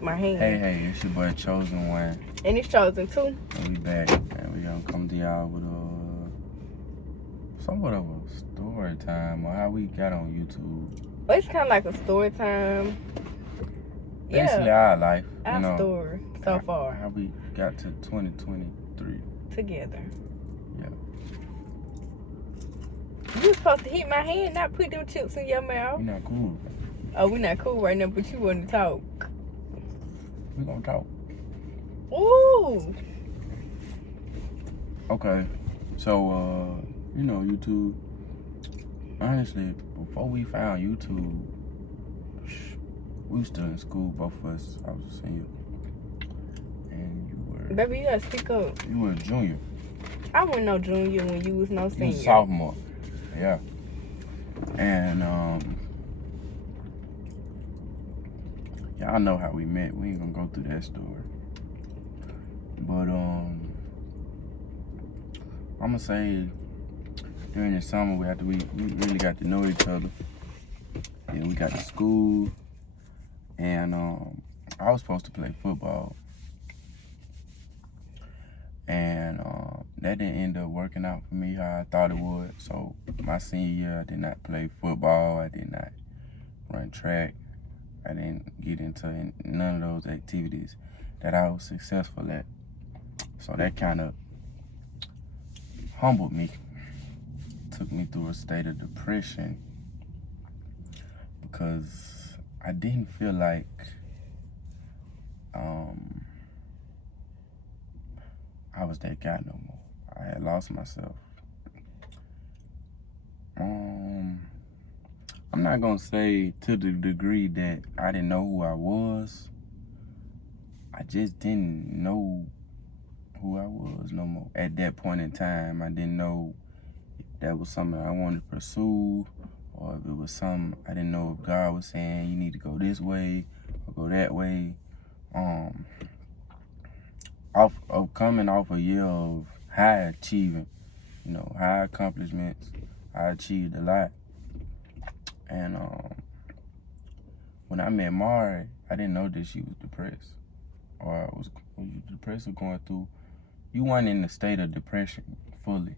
my hand. Hey, it's your boy Chosen One. And it's Chosen too. And we back. And we gonna come to y'all with somewhat of a story time or how we got on YouTube. Well, it's kind of like a story time. Basically our life. Our story so far. How we got to 2023. Together. Yeah. You supposed to hit my hand, not put them chips in your mouth. We not cool. Oh, we not cool right now, but you want to talk. We gonna talk. Ooh. Okay. So, YouTube. Honestly, before we found YouTube, we were still in school, both of us. I was a senior. And you were... Baby, you gotta speak up. You were a junior. I wasn't no junior when you was no senior. You was a sophomore. Yeah. And, y'all know how we met. We ain't gonna go through that story. But, I'm gonna say during the summer, after we really got to know each other. Then we got to school. And, I was supposed to play football. And, that didn't end up working out for me how I thought it would. So, my senior year, I did not play football. I did not run track. I didn't get into none of those activities that I was successful at. So that kind of humbled me. Took me through a state of depression because I didn't feel like I was that guy no more. I had lost myself. I'm not gonna say to the degree that I didn't know who I was. I just didn't know who I was no more. At that point in time, I didn't know if that was something I wanted to pursue or if it was something I didn't know if God was saying you need to go this way or go that way. Coming off a year of high achieving, high accomplishments, I achieved a lot. And when I met Mari, I didn't know that she was depressed. Or was you depressed or going through? You weren't in the state of depression fully.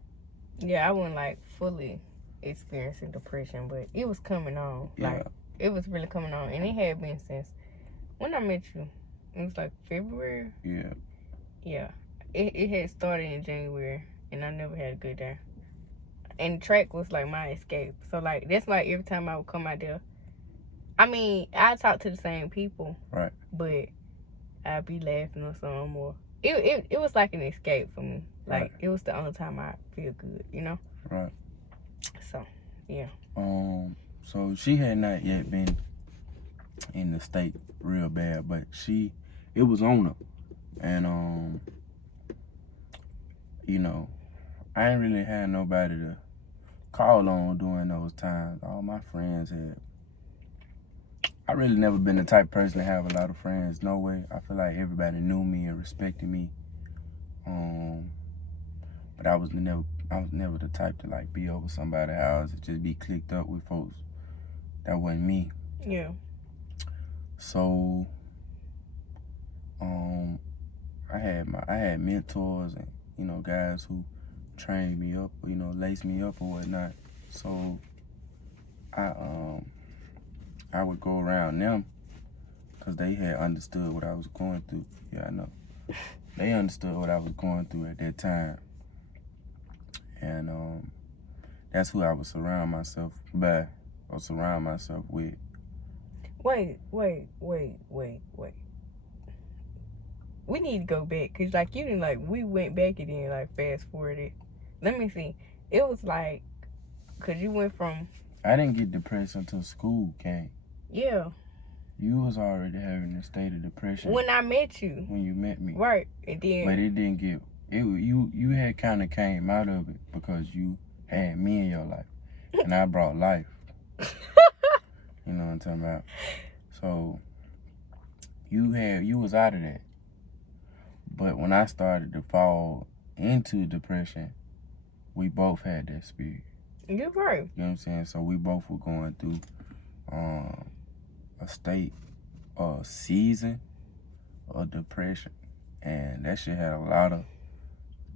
Yeah, I wasn't like fully experiencing depression, but it was coming on. Yeah. Like it was really coming on, and it had been since when I met you. It was like February. Yeah. Yeah, it had started in January, and I never had a good day. And track was like my escape. So like that's like every time I would come out there. I mean, I talk to the same people. Right. But I'd be laughing or something, or it was like an escape for me. Like Right. it was the only time I feel good, Right. So, yeah. So she had not yet been in the state real bad, but it was on her. And I ain't really had nobody to call on during those times. All my friends I really never been the type of person to have a lot of friends. No way. I feel like everybody knew me and respected me. But I was never the type to like be over somebody's house and just be clicked up with folks. That wasn't me. Yeah. So I had mentors and guys who trained me up, laced me up or whatnot. So I would go around them because they had understood what I was going through. Yeah, I know. They understood what I was going through at that time. And that's who I would surround myself with. Wait. We need to go back, because like you didn't, like, we went back and then like fast forwarded. Let me see. It was like, because you went from... I didn't get depressed until school came. Yeah. You was already having a state of depression. When I met you. When you met me. Right. And then... But it didn't get... You had kind of came out of it because you had me in your life. And I brought life. You know what I'm talking about? So, you was out of that. But when I started to fall into depression, we both had that spirit. You're right. You know what I'm saying? So we both were going through a state or a season of depression. And that shit had a lot of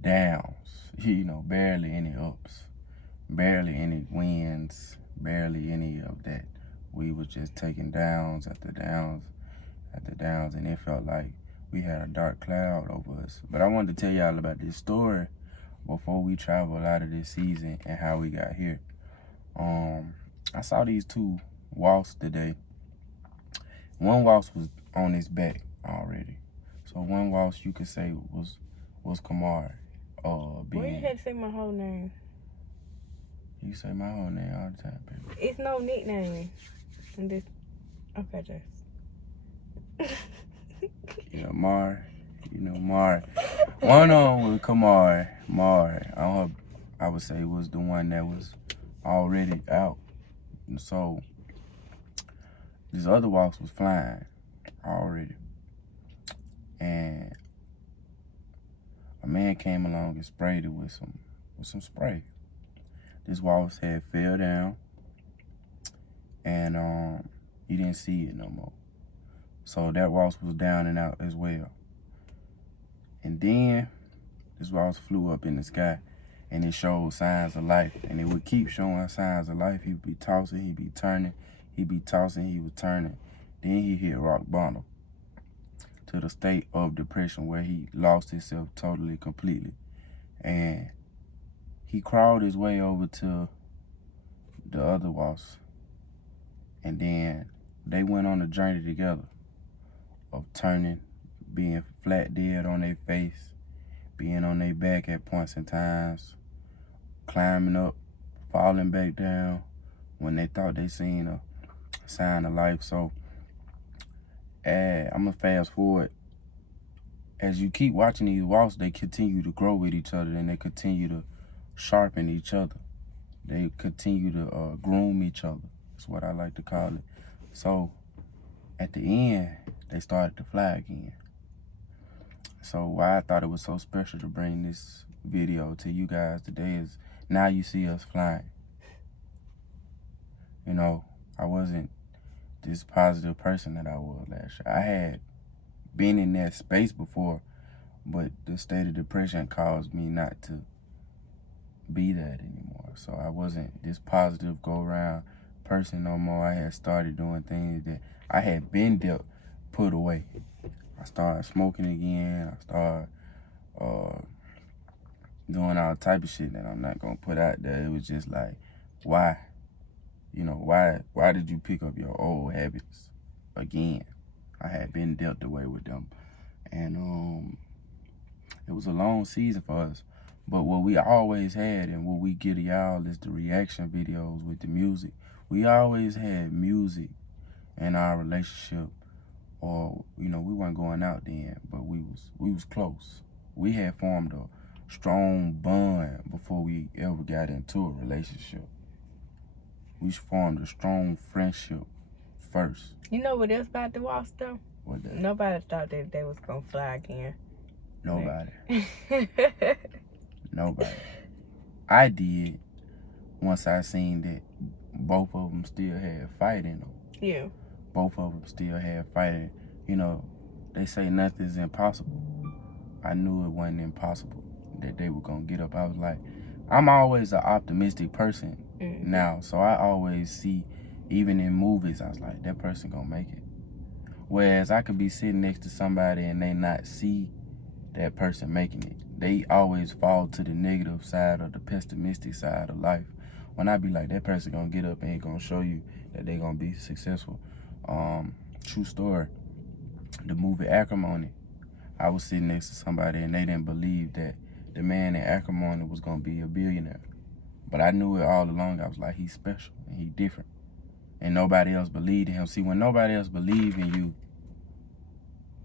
downs, barely any ups, barely any wins, barely any of that. We was just taking downs after downs after downs, and it felt like we had a dark cloud over us. But I wanted to tell y'all about this story before we travel out of this season and how we got here. I saw these two wasps today. One wasp was on his back already. So one wasp you could say was Kamar. Why you had to say my whole name? You say my whole name all the time, baby. It's no nickname. I'm just okay, Jess. Mar. One on was Kamar. Mar. I would say was the one that was already out. And so this other wasp was flying already. And a man came along and sprayed it with some spray. This wasp had fell down, and he didn't see it no more. So that wasp was down and out as well. And then this wasp flew up in the sky, and it showed signs of life. And it would keep showing signs of life. He'd be tossing, he'd be turning, he'd be tossing, he was turning. Then he hit rock bottom to the state of depression where he lost himself totally, completely. And he crawled his way over to the other wasp. And then they went on a journey together of turning, being flat dead on their face, being on their back at points and times, climbing up, falling back down when they thought they seen a sign of life. So I'm gonna fast forward. As you keep watching these wasps, they continue to grow with each other, and they continue to sharpen each other. They continue to groom each other. That's what I like to call it. So at the end, they started to fly again. So why I thought it was so special to bring this video to you guys today is now you see us flying. I wasn't this positive person that I was last year. I had been in that space before, but the state of depression caused me not to be that anymore. So I wasn't this positive go-around person no more. I had started doing things that I had been put away. I started smoking again. I started doing all type of shit that I'm not gonna put out there. It was just like, why? Why did you pick up your old habits again? I had been dealt away with them. And it was a long season for us. But what we always had and what we get to y'all is the reaction videos with the music. We always had music in our relationship. Or, we weren't going out then, but we was close. We had formed a strong bond before we ever got into a relationship. We formed a strong friendship first. You know what else about the wasp though? What that? Nobody thought that they was gonna fly again. Nobody. Nobody. I did once I seen that both of them still had fight in them. Yeah. Both of them still had fighting. They say nothing's impossible. I knew it wasn't impossible that they were going to get up. I was like, I'm always an optimistic person now. So I always see, even in movies, I was like, that person going to make it. Whereas I could be sitting next to somebody and they not see that person making it. They always fall to the negative side or the pessimistic side of life. When I be like, that person going to get up and he going to show you that they going to be successful. True story. The movie Acrimony, I was sitting next to somebody and they didn't believe that the man in Acrimony was going to be a billionaire. But I knew it all along. I was like, he's special and he's different. And nobody else believed in him. See, when nobody else believed in you,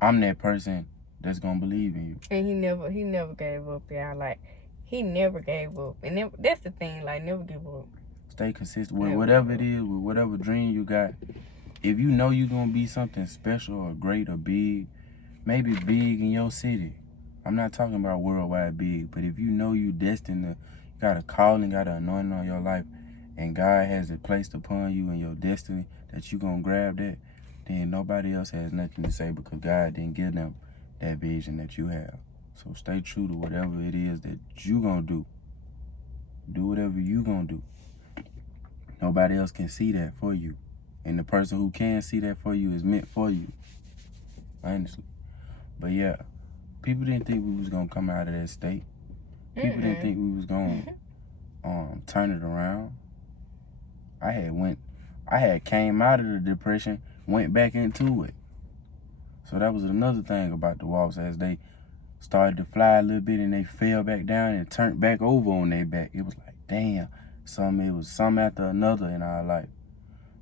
I'm that person that's going to believe in you. And he never gave up, y'all. Like, he never gave up. And that's the thing, like, never give up. Stay consistent with whatever it is, with whatever dream you got. If you know you're going to be something special or great or big, maybe big in your city. I'm not talking about worldwide big, but if you know you destined to, got a calling, got an anointing on your life, and God has it placed upon you in your destiny that you're going to grab that, then nobody else has nothing to say because God didn't give them that vision that you have. So stay true to whatever it is that you gonna do. Do whatever you gonna do. Nobody else can see that for you. And the person who can see that for you is meant for you. Honestly. But yeah, people didn't think we was gonna come out of that state. People didn't think we was gonna turn it around. I had came out of the depression, went back into it. So that was another thing about the Wasps, as they started to fly a little bit and they fell back down and turned back over on their back. It was like, damn, it was some after another in our life.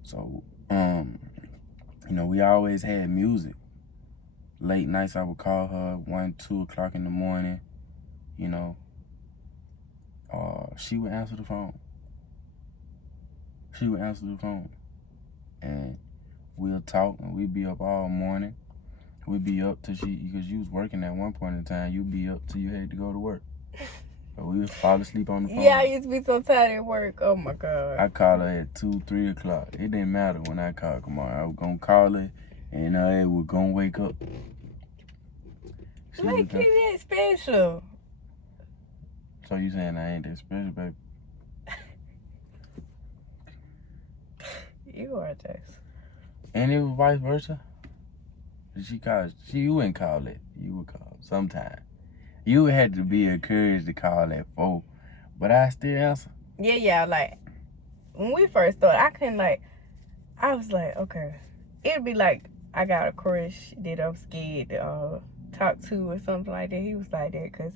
So, we always had music. Late nights I would call her 1, 2 o'clock in the morning, she would answer the phone. And we'll talk and we'd be up all morning. We'd be up till because you was working at one point in time, you'd be up till you had to go to work. So we would fall asleep on the phone. Yeah, I used to be so tired at work. Oh my God. I call her at 2, 3 o'clock. It didn't matter when I called. Come on, I was gonna call her and I was gonna wake up. Like you that special. So you saying I ain't that special, baby? You are just. And it was vice versa. You wouldn't call it. You would call sometime. You had to be encouraged to call at 4, but I still answer. Yeah. Like when we first started, I was like, okay, it'd be like I got a crush that I'm scared to talk to or something like that. He was like that because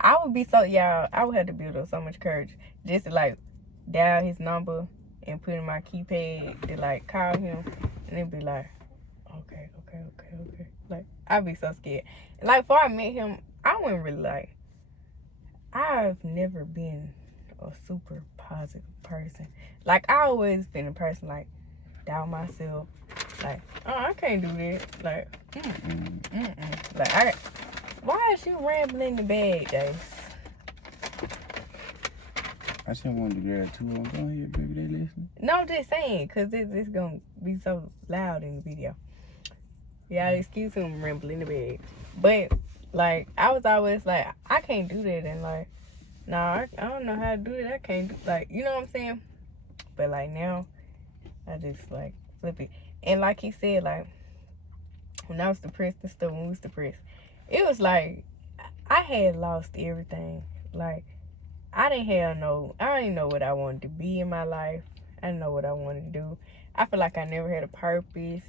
I would be I would have to build up so much courage just to like dial his number and put in my keypad to like call him, and it'd be like, okay. Like I'd be so scared. Like before I met him, I wasn't really I've never been a super positive person. Like I always been a person like doubt myself. Like, oh, I can't do that. Like, Like why is you rambling the bad days? I just wanted to grab 2 of them. Go ahead, baby, they listening. No, I'm just saying, because it's going to be so loud in the video. Yeah, excuse him rambling the bed. But, like, I was always like, I can't do that. And, like, I don't know how to do that. I can't do, like, you know what I'm saying? But, like, now, I just, like, flip it. And, like he said, like, when I was depressed and stuff, when we was depressed, it was like, I had lost everything. Like, I didn't know what I wanted to be in my life. I didn't know what I wanted to do. I feel like I never had a purpose.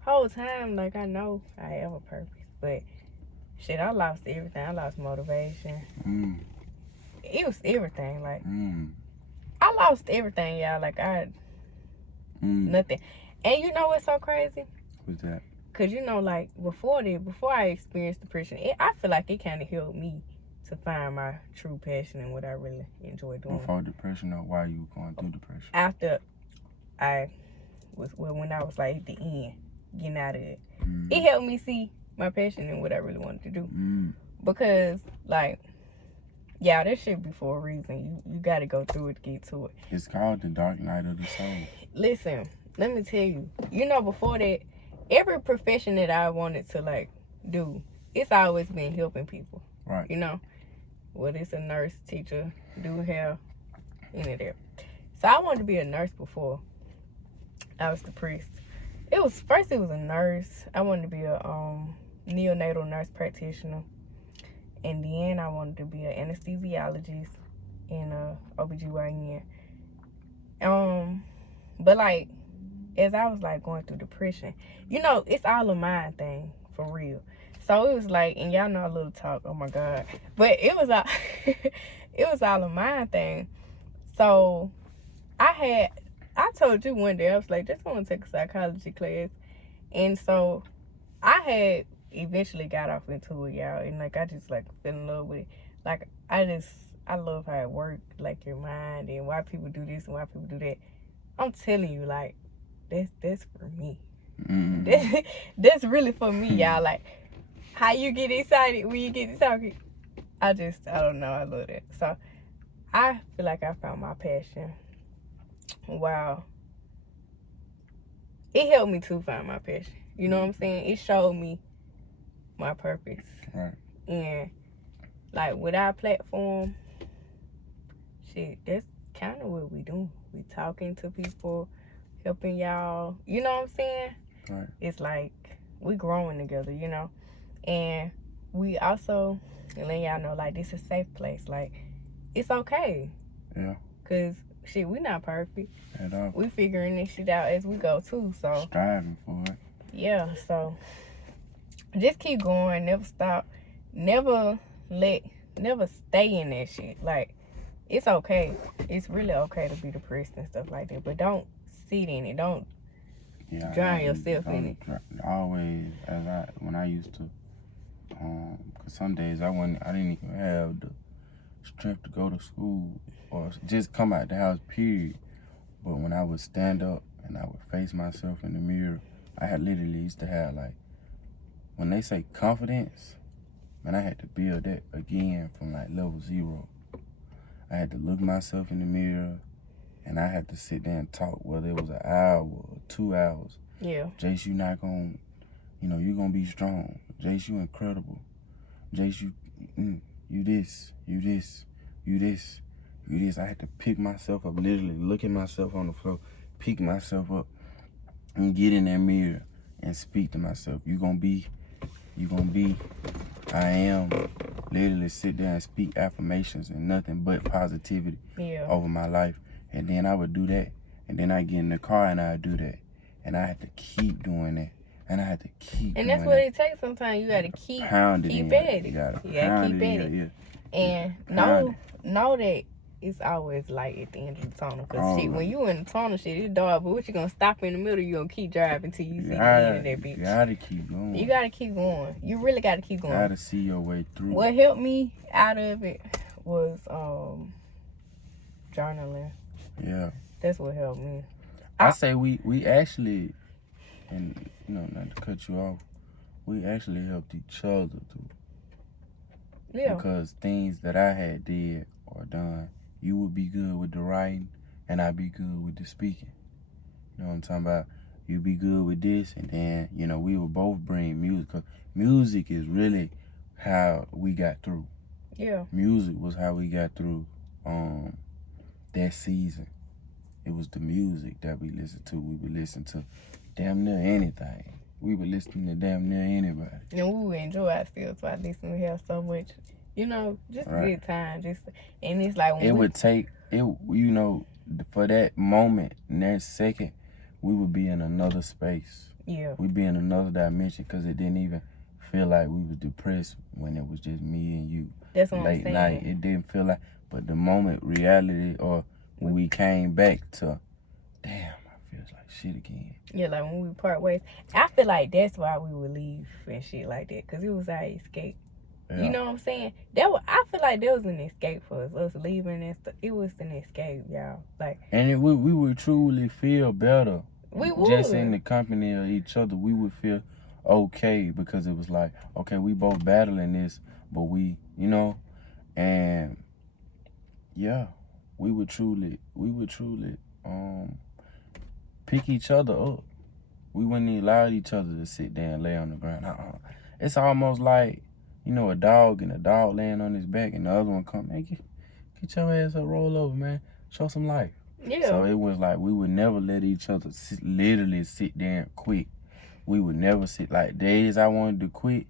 Whole time, like, I know I have a purpose. But, shit, I lost everything. I lost motivation. It was everything. Like, I lost everything, y'all. Like, nothing. And you know what's so crazy? What's that? Because, like, before I experienced depression, I feel like it kind of helped me to find my true passion and what I really enjoy doing. Before depression, or why you were going through depression? After when I was like at the end, getting out of it. It helped me see my passion and what I really wanted to do. Because, like, yeah, that shit be for a reason. You got to go through it to get to it. It's called the dark night of the soul. Listen, let me tell you. Before that, every profession that I wanted to, like, do, it's always been helping people. Right. Whether it's a nurse, teacher, do hair, any of that. So I wanted to be a nurse before I was depressed. First it was a nurse. I wanted to be a neonatal nurse practitioner. And then I wanted to be an anesthesiologist and a OBGYN. But like, as I was like going through depression, it's all a mind thing, for real. So it was like, and y'all know a little talk, oh my God. But it was all a mind thing. So I told you one day, I was like, just want to take a psychology class. And so I had eventually got off into it, y'all. And like, I just like fell in love with it. Like, I love how it works, like your mind and why people do this and why people do that. I'm telling you, like, that's for me. That's really for me, y'all. Like, how you get excited when you get talking. I don't know. I love that. So, I feel like I found my passion. Wow. it helped me to find my passion. You know what I'm saying? It showed me my purpose. Right. And like with our platform, shit, that's kind of what we do. We talking to people, helping y'all. You know what I'm saying? Right. It's like we growing together, you know. And we also letting y'all know like this is a safe place. Like it's okay. Yeah. Cause shit, we not perfect. At all. We figuring this shit out as we go too. So Striving for it. yeah. So just keep going. Never stop. Never stay in that shit. Like it's okay. It's really okay to be depressed and stuff like that. But don't sit in it. Don't drown yourself in it. Always, when I used to, cause some days I didn't even have the strength to go to school or just come out the house, period. But when I would stand up and I would face myself in the mirror, I had literally used to have like, when they say confidence, man, I had to build that again from like level 0. I had to look myself in the mirror and I had to sit there and talk, whether it was an hour or 2 hours. Yeah. Jace, you not gonna, you gonna be strong. Jace, you incredible. Jace, you this. I had to pick myself up, literally look at myself on the floor, pick myself up, and get in that mirror and speak to myself. You gonna be, I am. Literally sit there and speak affirmations and nothing but positivity over my life. And then I would do that. And then I get in the car and I would do that. And I had to keep doing that. And I had to keep and doing that's what it takes sometimes. You gotta keep at it. You gotta keep at it. And know that it's always light at the end of the tunnel. Cause shit, when you in the tunnel, shit, it's dark. But what you gonna stop in the middle? You gonna keep driving till you see the end of that bitch. You gotta keep going. You gotta keep going. You really gotta keep going. You gotta see your way through. What helped me out of it was journaling. Yeah. That's what helped me. I say we actually, and not to cut you off, we actually helped each other too. Yeah. Because things that I had did or done, you would be good with the writing, and I'd be good with the speaking. You know what I'm talking about? You be good with this, and then we would both bring music. 'Cause music is really how we got through. Yeah. Music was how we got through that season. It was the music that we listened to. We would listen to damn near anything. We would listen to damn near anybody. And we would enjoy ourselves by listening. We have so much, just a good time. And it's like when would take it. For that moment, in that second, we would be in another space. Yeah. We'd be in another dimension because it didn't even feel like we was depressed when it was just me and you. That's what late I'm saying. night. It didn't feel like, but the moment reality or when we came back to, damn, I feel like shit again. Yeah, like when we part ways. I feel like that's why we would leave and shit like that, because it was our escape. Yeah. You know what I'm saying? I feel like that was an escape for us. Us leaving and stuff. It was an escape, y'all. Like, and we would truly feel better. We would. Just in the company of each other, we would feel okay because it was like, okay, we both battling this, but we, and yeah, we would truly pick each other up. We wouldn't allow each other to sit there and lay on the ground. It's almost like, a dog and a dog laying on his back and the other one come, man, get your ass up, roll over, man. Show some life. Yeah. So it was like we would never let each other literally sit there and quit. We would never sit. Like days I wanted to quit,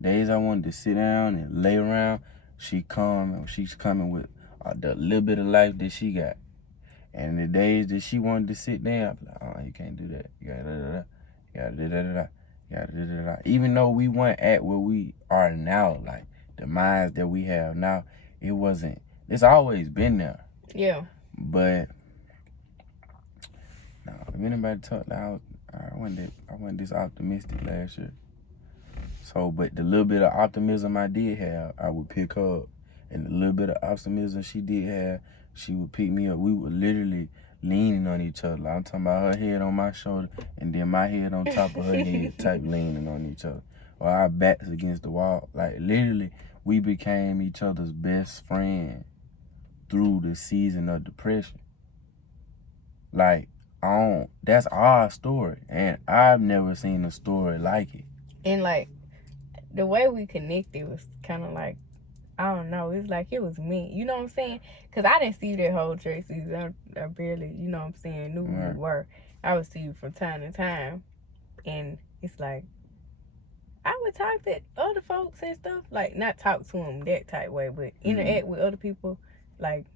days I wanted to sit down and lay around, she's coming with the little bit of life that she got. And the days that she wanted to sit down, I'm like, oh, you can't do that. You gotta da-da-da. You gotta da-da-da-da. You gotta da-da-da-da. Even though we weren't at where we are now, like the minds that we have now, it wasn't. It's always been there. Yeah. But no, if anybody talked, I wasn't this optimistic last year. So, but the little bit of optimism I did have, I would pick her up. And the little bit of optimism she did have, she would pick me up. We were literally leaning on each other. Like, I'm talking about her head on my shoulder and then my head on top of her head, type leaning on each other. Or our backs against the wall. Like, literally, we became each other's best friend through the season of depression. Like, That's our story, and I've never seen a story like it. And like the way we connected was kind of like, I don't know, it's like it was me. You know what I'm saying? Because I didn't see you that whole Drake season. I barely, you know what I'm saying, knew who you were. I would see you from time to time, and it's like I would talk to other folks and stuff, like not talk to them that type way, but interact with other people, like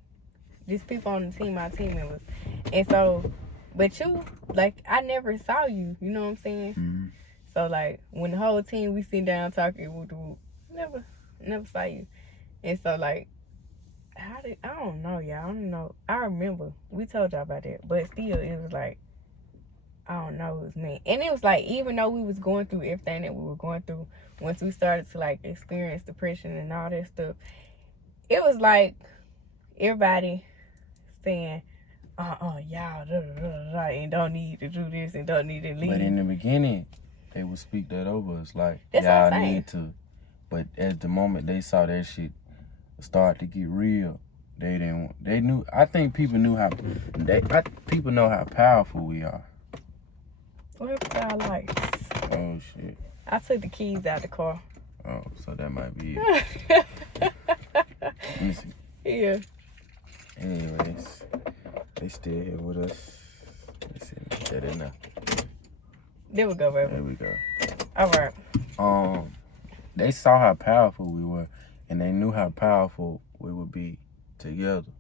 just people on the team, my team members. And so, but you, like, I never saw you, you know what I'm saying? So like when the whole team we sit down talking, never saw you. And so like, I don't know, y'all. I don't know. I remember we told y'all about that, but still, it was like, I don't know, it was me. And it was like, even though we was going through everything that we were going through, once we started to like experience depression and all that stuff, it was like everybody saying, y'all, and don't need to do this and don't need to leave. But in the beginning, they would speak that over us like, that's y'all need to. But at the moment they saw that shit start to get real, they knew. I think people knew people know how powerful we are. What y'all like? Oh shit! I took the keys out the car. Oh, so that might be it. Let me see. Yeah. Anyways, they still here with us. Let's see. That enough. There we go, baby. There we go. All right. They saw how powerful we were, and they knew how powerful we would be together.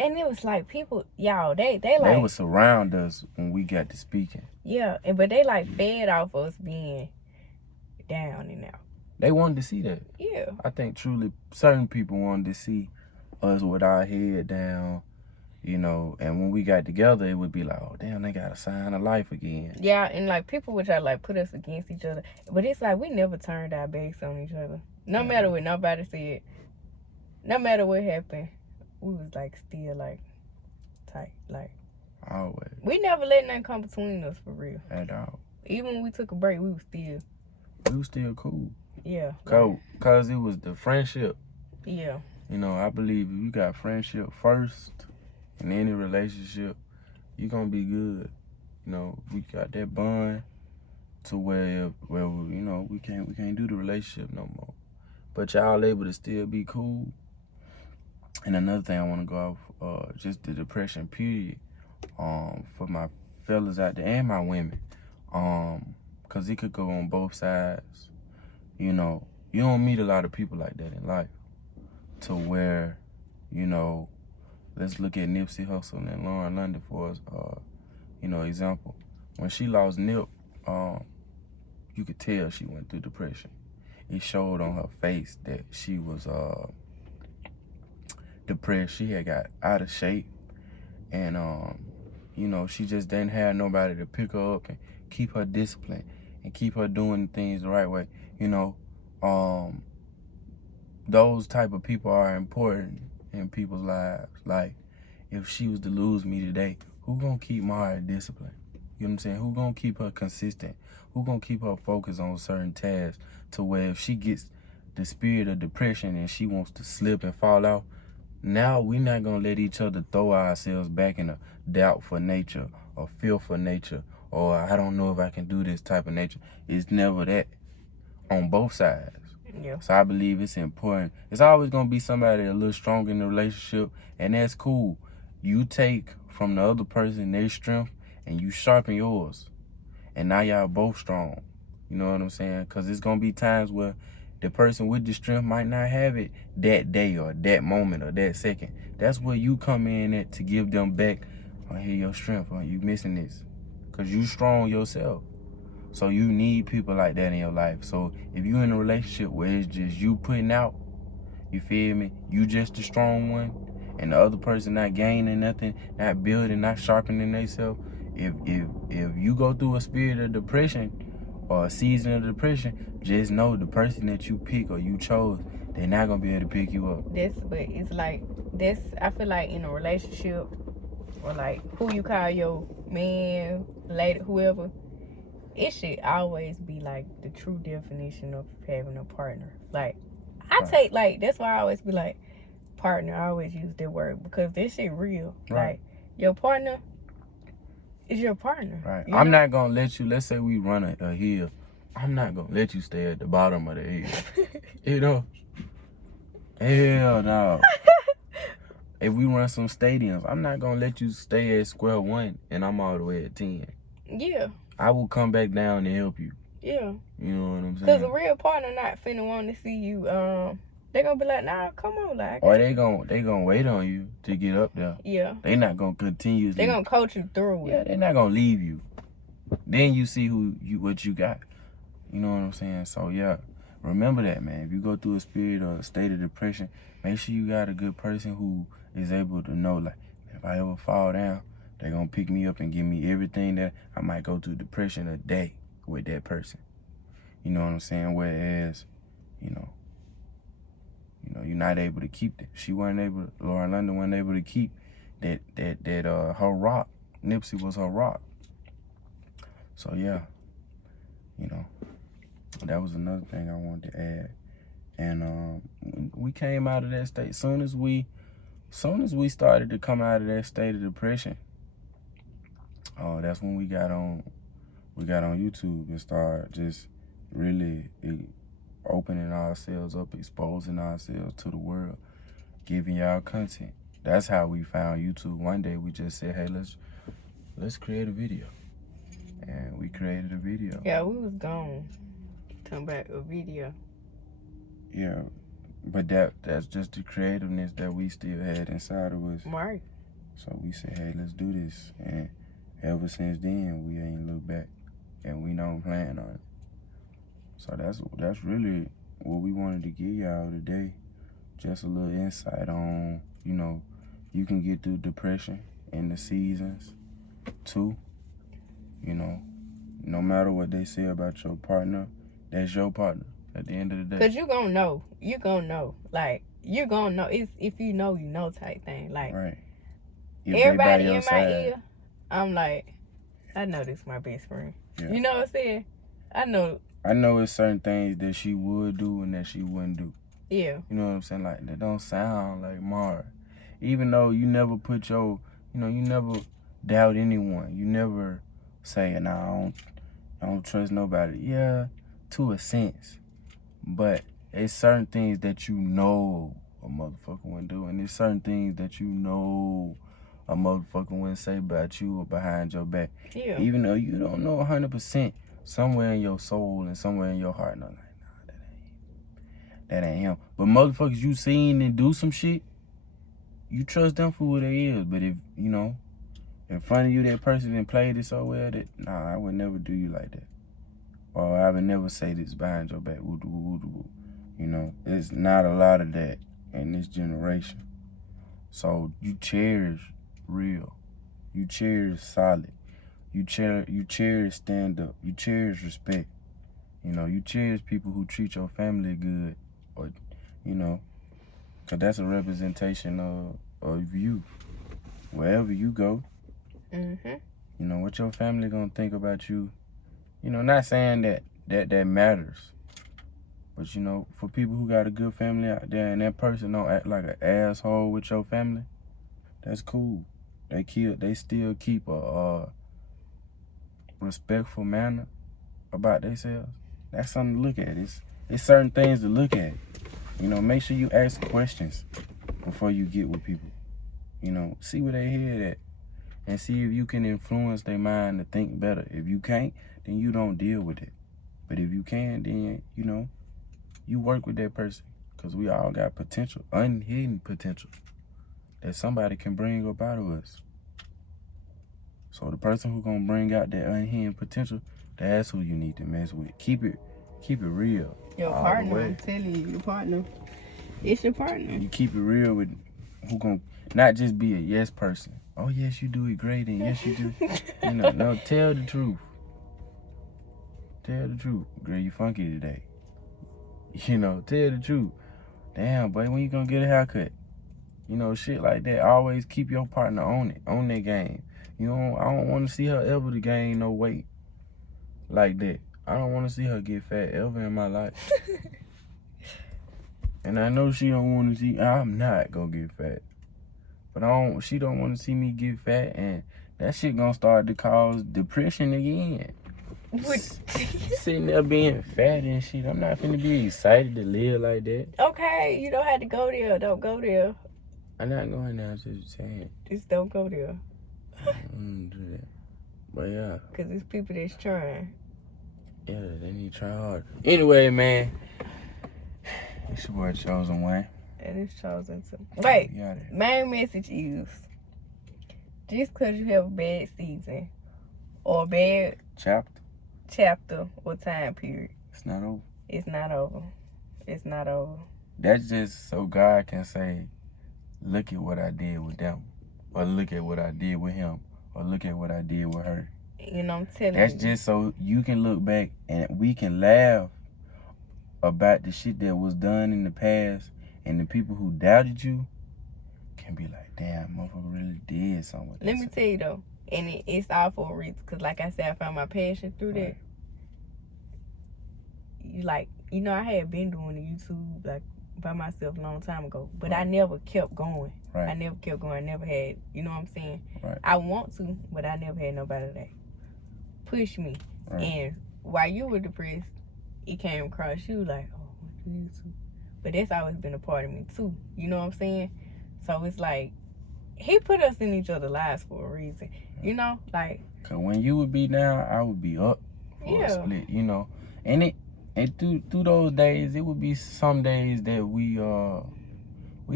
And it was like people, y'all, they like... They would surround us when we got to speaking. Yeah, but they like fed off us being down and out. They wanted to see that. Yeah. I think truly certain people wanted to see us with our head down, you know, and when we got together, it would be like, oh, damn, they got a sign of life again. Yeah, and like people would try to like put us against each other. But it's like we never turned our backs on each other. No matter what nobody said, no matter what happened, we was like still like tight. Like always. We never let nothing come between us for real. At all. Even when we took a break, we was still cool. Yeah. Cause it was the friendship. Yeah. You know, I believe if you got friendship first in any relationship, you're gonna be good. You know, we got that bond to where you know, we can't do the relationship no more. But y'all able to still be cool. And another thing I want to go off, just the depression period, for my fellas out there and my women, cause it could go on both sides. You know, you don't meet a lot of people like that in life, to where, you know, let's look at Nipsey Hussle and Lauren London for us, you know, example. When she lost Nip, you could tell she went through depression. It showed on her face that she was depressed. She had got out of shape, and you know, she just didn't have nobody to pick her up and keep her disciplined and keep her doing things the right way. You know, those type of people are important in people's lives. Like, if she was to lose me today, who gonna keep Mara disciplined? You know what I'm saying? Who gonna keep her consistent? Who gonna keep her focused on certain tasks, to where if she gets the spirit of depression and she wants to slip and fall out, now we're not gonna let each other throw ourselves back in a doubtful nature or fearful nature, or I don't know if I can do this type of nature. It's never that on both sides. Yeah. So I believe it's important. It's always gonna be somebody a little stronger in the relationship, and that's cool. You take from the other person their strength and you sharpen yours, and now y'all both strong. You know what I'm saying? Because it's gonna be times where the person with the strength might not have it that day or that moment or that second. That's where you come in at to give them back. Oh, here your strength. Oh, you missing this, because you strong yourself. So you need people like that in your life. So if you in a relationship where it's just you putting out, you feel me? You just the strong one, and the other person not gaining nothing, not building, not sharpening themselves. If you go through a spirit of depression or a season of depression, just know the person that you pick or you chose, they're not gonna be able to pick you up. But it's like this. I feel like in a relationship, or like who you call your man, lady, whoever, it should always be like the true definition of having a partner. Like, I take, like, that's why I always be like partner. I always use that word because this shit real. Right. Like, your partner, It's your partner. Right. You I'm know? not gonna let you, let's say we run a hill. I'm not gonna let you stay at the bottom of the hill. You know? Hell no. If we run some stadiums, I'm not gonna let you stay at square one and I'm all the way at 10. Yeah. I will come back down and help you. Yeah. You know what I'm saying? Because a real partner not finna want to see you, they gonna be like, nah, come on, like. Or they gonna wait on you to get up there. Yeah. They not gonna continuously. They gonna coach you through it. Yeah, they not gonna leave you. Then you see what you got. You know what I'm saying? So yeah, remember that, man. If you go through a spirit or a state of depression, make sure you got a good person who is able to know, like, if I ever fall down, they're gonna pick me up and give me everything that I might go through depression a day with that person. You know what I'm saying? Whereas, you know, you're not able to keep that. She wasn't able, Lauren London wasn't able to keep that her rock. Nipsey was her rock. So yeah, that was another thing I wanted to add. And we came out of that state. Soon as we started to come out of that state of depression, that's when we got on YouTube and started just really opening ourselves up, exposing ourselves to the world, giving y'all content. That's how we found YouTube. One day we just said, hey, let's create a video. And we created a video. Yeah, we was gone. Talking about a video. Yeah. But that's just the creativeness that we still had inside of us. Right. So we said, hey, let's do this. And ever since then, we ain't looked back. And we don't plan on it. So that's really what we wanted to give y'all today. Just a little insight on, you can get through depression in the seasons too. No matter what they say about your partner, that's your partner at the end of the day. Because you gonna know. You gonna know. Like, you gonna know. It's if you know type thing. Like, right. Everybody in my ear, I'm like, I know this is my best friend. Yeah. You know what I'm saying? I know it's certain things that she would do and that she wouldn't do. Yeah. You know what I'm saying? Like, that don't sound like Mara. Even though you never put you never doubt anyone. You never say, nah, I don't trust nobody. Yeah, to a sense. But it's certain things that you know a motherfucker wouldn't do. And there's certain things that you know a motherfucker wouldn't say about you or behind your back. Yeah. Even though you don't know 100%, somewhere in your soul and somewhere in your heart, and I'm like, nah, that ain't him. But motherfuckers you seen and do some shit, you trust them for who they is. But if, in front of you that person and played it so well that, nah, I would never do you like that. Or I would never say this behind your back. Woo, woo, woo, woo. There's not a lot of that in this generation. So you cherish real. You cherish solid. You cherish stand up. You cherish respect. You cherish people who treat your family good. Or, because that's a representation of you. Wherever you go. Mm-hmm. What your family gonna think about you. Not saying that matters. But, for people who got a good family out there and that person don't act like an asshole with your family, that's cool. They still keep a respectful manner about themselves. That's something to look at. It's certain things to look at. Make sure you ask questions before you get with people. See where they head at. And see if you can influence their mind to think better. If you can't, then you don't deal with it. But if you can, then, you work with that person. Because we all got potential, unhidden potential, that somebody can bring up out of us. So the person who's going to bring out that unhidden potential, that's who you need to mess with. Keep it real. Your partner, I'm telling you, your partner. It's your partner. You keep it real with who going to not just be a yes person. Oh, yes, you do it great, and yes, you do. No, tell the truth. Tell the truth. Girl, you funky today. Tell the truth. Damn, boy, when you gonna get a haircut? Shit like that. Always keep your partner on it, on that game. I don't want to see her ever to gain no weight like that. I don't want to see her get fat ever in my life. And I know she don't want to see, I'm not gonna get fat. But she don't want to see me get fat and that shit gonna start to cause depression again. Sitting there being fat and shit. I'm not finna be excited to live like that. Okay, you don't have to go there. Don't go there. I'm not going there, I'm just saying. Just don't go there. I don't do that. But yeah. Because it's people that's trying. Yeah, they need to try hard. Anyway, man. It's your boy Chosen One. And it's chosen to. Right. Main message is just because you have a bad season or a bad chapter or time period, it's not over. It's not over. It's not over. That's just so God can say, look at what I did with them, or look at what I did with him, or look at what I did with her. You know, I'm telling you. That's just so you can look back and we can laugh about the shit that was done in the past, and the people who doubted you can be like, damn, motherfucker really did something with Let me tell you though, and it's all for a reason, because like I said, I found my passion through that. I had been doing the YouTube like by myself a long time ago, but I never kept going. I never kept going. I never had, you know what I'm saying? I want to, but I never had nobody that push me. And while you were depressed, it came across you like, oh, what do YouTube? But that's always been a part of me too. You know what I'm saying? So it's like, he put us in each other's lives for a reason. You know, like. Cause when you would be down, I would be up for a split. You know, and through those days, it would be some days that we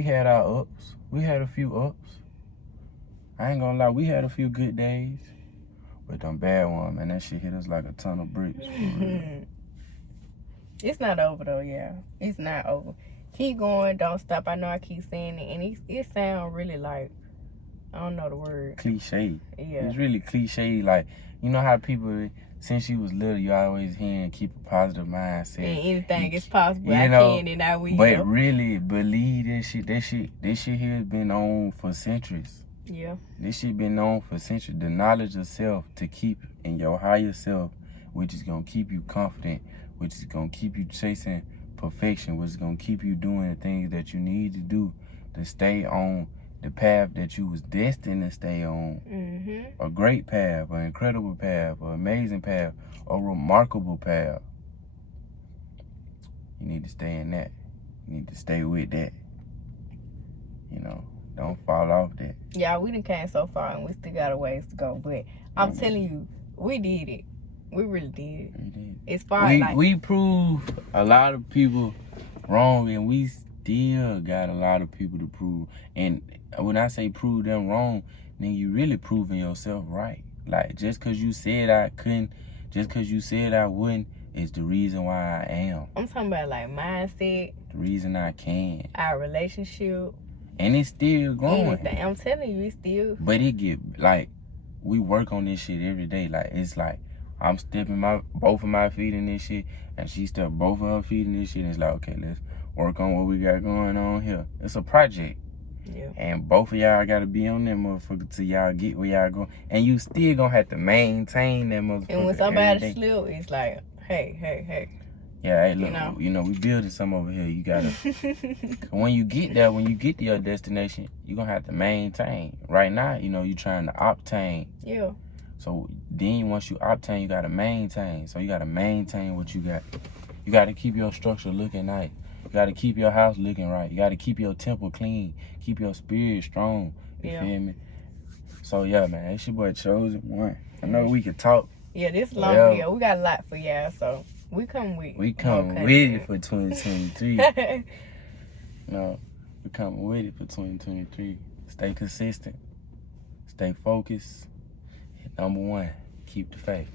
had our ups. We had a few ups. I ain't gonna lie, we had a few good days, but them bad ones, man, that shit hit us like a ton of bricks. It's not over though, yeah. It's not over. Keep going, don't stop. I know I keep saying it, and it sounds really like, I don't know the word. Cliche. Yeah. It's really cliche. Like, you know how people, since you was little, you always hearing keep a positive mindset. And anything is possible. I can and I will. But really, believe this shit. This shit here has been on for centuries. Yeah. This shit been on for centuries. The knowledge of self to keep in your higher self, which is gonna keep you confident, which is gonna keep you chasing perfection, which is gonna keep you doing the things that you need to do to stay on the path that you was destined to stay on. A great path, an incredible path, an amazing path, a remarkable path. You need to stay in that. You need to stay with that. You know, don't fall off that. Yeah, we done came so far and we still got a ways to go. But I'm telling you, we did it. We really did. We did. As far as we proved a lot of people wrong, and we still got a lot of people to prove. And when I say prove them wrong, then you really proving yourself right. Like, just because you said I couldn't, just because you said I wouldn't, is the reason why I am. I'm talking about like mindset. The reason I can. Our relationship. And it's still growing. Anything. I'm telling you, it's still. But it get, like, we work on this shit every day. Like, it's like, I'm stepping both of my feet in this shit, and she stepped both of her feet in this shit, and it's like, okay, let's work on what we got going on here. It's a project. Yeah. And both of y'all got to be on that motherfucker till y'all get where y'all go. And you still gonna have to maintain that motherfucker. And when somebody slip, it's like, hey. Yeah, hey, look, you know, we building some over here. You gotta, when you get there, when you get to your destination, you're gonna have to maintain. Right now, you know, you trying to obtain. Yeah. So then once you obtain, you gotta maintain. So you gotta maintain what you got. You gotta keep your structure looking nice. You gotta keep your house looking right. You gotta keep your temple clean. Keep your spirit strong. You feel me? So yeah, man, it's your boy Chosen One. I know we could talk. Yeah, this long video. We got a lot for y'all, so we come with it for 2023. No, we coming with it for 2023. Stay consistent. Stay focused. And number one, keep the faith.